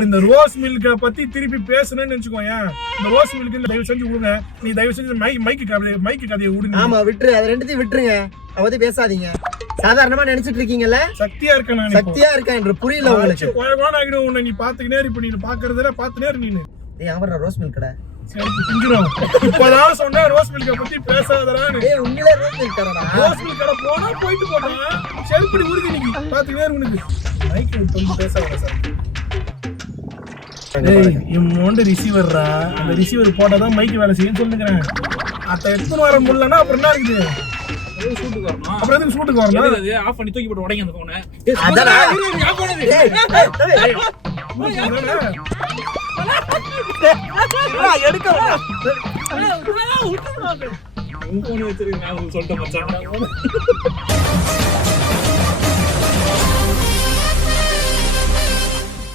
பாரு இந்த ரோஸ் மில்க பத்தி திருப்பி பேசணும்னு நினைச்சுக்கோங்க. இந்த ரோஸ் மில்க் தயவு செஞ்சு விடுங்க. நீ தயவு செஞ்சு மைக்கு கதையை விடுங்க. ஆமா விட்டுரு, அது ரெண்டுத்தையும் விட்டுருங்க. அதை பத்தி பேசாதீங்க. சாதாரணமா நினைச்சிட்டு இருக்கீங்கல்ல சக்தியா இருக்கேன் நான். சக்தியா இருக்கேன் புரியல உங்களுக்கு. கோயவான ஆகிடும் உன்னை. நீ பாத்துக்கினே இப்ப நீ பாக்குறதுல பாத்துனே நீனு. ஏய் அவர ரோஸ் மில்க் கடை இப்பதான் சொன்ன ரோஸ் மில்க பத்தி பேசாதடா. ஏய் உங்களே ரோஸ் மில்க் கடைடா. ரோஸ் மில்க் கடை போனா போயிட்டு போடா. செல்படி உருகி நீ பாத்துக்கினே உனக்கு மைக் விட்டு பேசாதடா சார். ஏய் இம்மோண்டு ரிசீவர்ரா. அந்த ரிசீவர் போட்டாதான் மைக் வேலை செய்யுன்னு சொல்லுங்கறேன். அத எடுத்து வர முடியலனா அப்புறம் என்ன இருக்குது? ஷூட்டுக்கு வரணும். அப்புறம் எதுக்கு ஷூட்டுக்கு வரணும்? அது ஆஃப் பண்ணி தூக்கி போட்டு உடைங்க அந்த போனை. அதடா ஆஃப் பண்ணது. எடுக்க உன் போன் வச்சிருக்கேன் நான் சொல்லிட்டேன் மச்சான்.